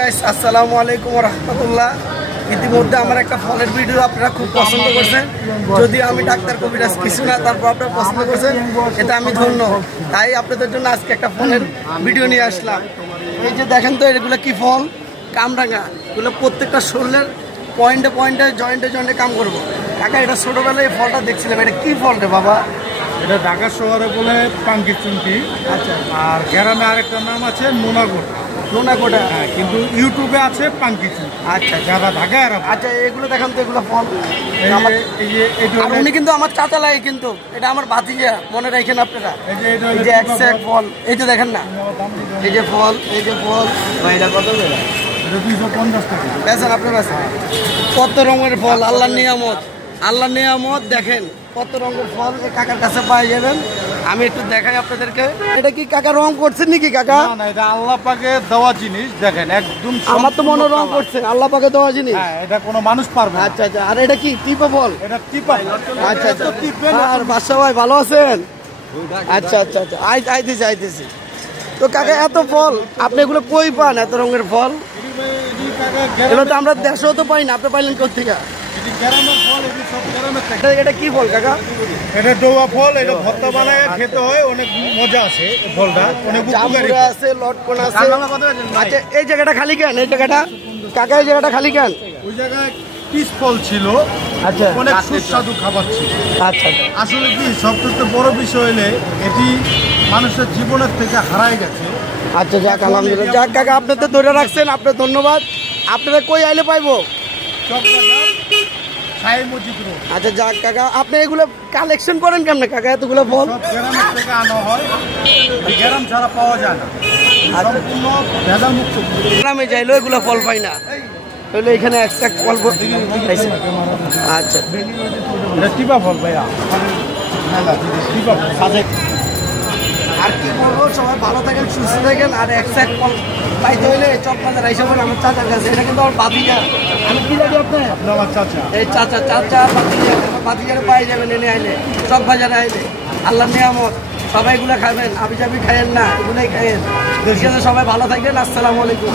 আসসালামু আলাইকুম ওয়া রাহমাতুল্লাহ। ইতিমধ্যে আমার একটা ফলের ভিডিও আপনারা খুব পছন্দ করছেন। যদি আমি ডাক্তার কবিরাজ কিছু না, তারপর আপনারা পছন্দ করছেন, এটা আমি ধন্য। তাই আপনাদের জন্য আজকে একটা ফলের ভিডিও নিয়ে আসলাম। এই যে দেখেন তো, এগুলো কি ফল? কামরাঙা। এগুলো প্রত্যেকটা শরীরের পয়েন্টে পয়েন্টে জয়েন্টে জয়েন্টে কাম করবো। কাকা, এটা ছোটোবেলায় এই ফলটা দেখছিলাম, এটা কি ফল রে বাবা? এটা ঢাকা শহরে বলে পাঙ্কিচুন্টি। আচ্ছা। আর গ্রামে আরেকটা নাম আছে নোনাগোটা। নোনাগোটা, হ্যাঁ, কিন্তু ইউটিউবে আছে পাঙ্কিচুন্টি। আচ্ছা, যারা ঢাকায় আর আচ্ছা, এগুলো দেখেন তো, এগুলো ফল। উনি কিন্তু আমার চাচা লাগে, কিন্তু এটা আমার ভাতিজা, মনে রাখেন আপনারা। এই যে এক ফল, এই যে দেখেন না, এই যে ফল, এই যে ফল। এটা কত? 250 টাকা। বেছেন আপনি, বেছেন। কত রঙের ফল, আল্লাহর নিয়ামত। আল্লাহর নিয়ামত দেখেন, কত রঙের ফল এই কাকার কাছে পাই যাবেন। আমি একটু দেখাই আপনাদেরকে। এটা কি কাকা রং করছেন নাকি কাকা? না, এটা আল্লাহ পাকে দেওয়া জিনিস। দেখেন একদম, আমার তো মনে রং করছে, আল্লাহ পাকে দেওয়া জিনিস। হ্যাঁ, এটা কোনো মানুষ পারবে না। আচ্ছা আচ্ছা। আর এটা কি টিপা ফল? এটা টিপা। আচ্ছা আচ্ছা। আর বাদশা ভাই ভালো আছেন? আচ্ছা আচ্ছা আচ্ছা, আইতেছি। তো কাকা, এত ফল আপনি এগুলো কই পান? এত রঙের ফল এগুলো তো আমরা দেশেও তো পাই না, আপনি পাইলেন কোথেকে? এটা কি ফল কাকা? এটা ডোবা ফল। এটা ভর্তা বানায় খেতে হয়, অনেক মজা আছে ফলটা, অনেক উপকারী আছে, লটকন আছে। আচ্ছা, এই জায়গাটা খালি কেন? এই জায়গাটা কাকা, এই জায়গাটা খালি কেন? ওই জায়গায় পিস ফল ছিল। আচ্ছা, অনেক সুস্বাদু খাবার ছিল। আচ্ছা, আসলে কি, সবচেয়ে বড় বিষয় হলে এটি মানুষের জীবনের থেকে হারাই গেছে। আচ্ছা, যাক আলহামদুলিল্লাহ। যাক কাকা, আপনি তো ধরে রাখছেন, আপনার ধন্যবাদ। আপনারা কই আইলে পাইবো? আচ্ছা, যাক কাকা, আপনি এগুলো কালেকশন করেন কেমনে কাকা এতগুলো ফল? গ্রামের থেকে আনা হয়, গ্রাম ছাড়া পাওয়া যায় না, সম্পূর্ণ ভেজাল মুক্ত। গ্রামে যাইলেও এগুলো ফল পাই না, তাহলে এখানে একসাথে ফল পাইছে। আচ্ছা, টিপা ফল ভাইয়া, টিপা ফল। আর কি বলবো, সবাই ভালো থাকেন, সুস্থ থাকেন। আর একসাথে ফল পাইতে হইলে চকবাজার আইসা বলে আমার চাচার কাছে। এটা কিন্তু আমার বাতিজা। আমি কি জানি আপনার? আমার চাচা। এই চাচা বাতিজা, বাতিজারে পাই যাবেন এনে আইলে, চকবাজারে আইলে। আল্লাহর নিয়ামত, সবাই এগুলো খাবেন, আবি যাবি খাইয়েন না, এগুলোই খাইয়েন। সবাই ভালো থাকবেন। আসসালামু আলাইকুম।